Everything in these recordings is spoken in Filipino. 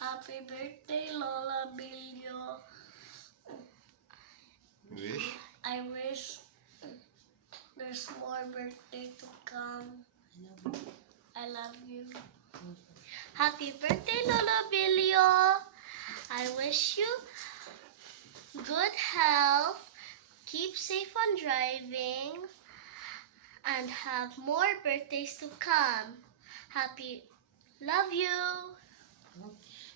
Happy birthday, Lola Bilyo. Wish? I wish there's more birthday to come. I love you. Happy birthday, Lola Bilyo. I wish you good health, keep safe on driving, and have more birthdays to come. Love you.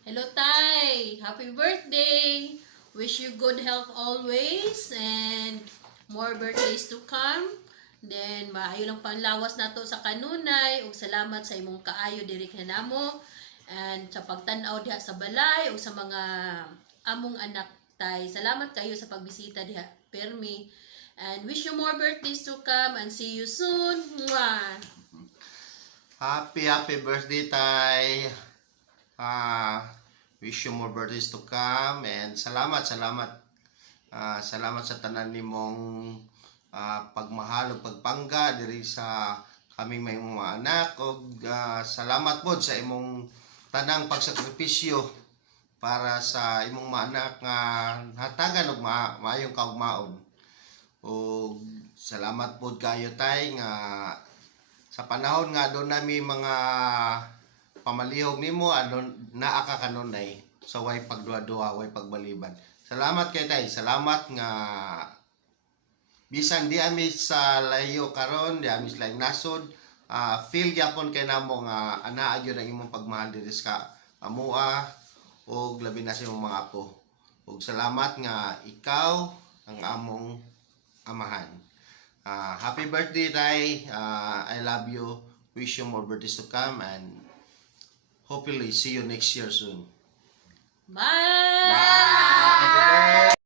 Hello, Tay! Happy birthday! Wish you good health always and more birthdays to come. Then, maayo lang panlawas nato sa kanunay ug salamat sa imong kaayo diri kanamo and sa pagtan-aw diha sa balay ug sa mga among anak, Tay. Salamat kayo sa pagbisita diha, Permi. And wish you more birthdays to come and see you soon. Mwah! Happy birthday, Tay. Wish you more birthdays to come and salamat sa tanan nimong pagmahal ug pagpangga diri sa kaming may mga anak ug salamat pod sa imong tanang pagsakripisyo para sa imong mga anak nga hatagan og maayong kaugmaon. Ug salamat pod kayo, Tay, nga sa panahon nga doon nami mga pamalihog nimo naa ka kanunay sa way pagduha-duha, way pagbaliban. Salamat kay Tay, salamat nga bisan di ami sa layo karon, di ami sa laing nasod, feel gyapon kay namo nga anaa gyud ang imong pagmahal diri sa amua ug labi na sa imong mga apo. Ug salamat nga ikaw ang among amahan. Happy birthday, Tay. I love you. Wish you more birthdays to come and hopefully see you next year soon. Bye!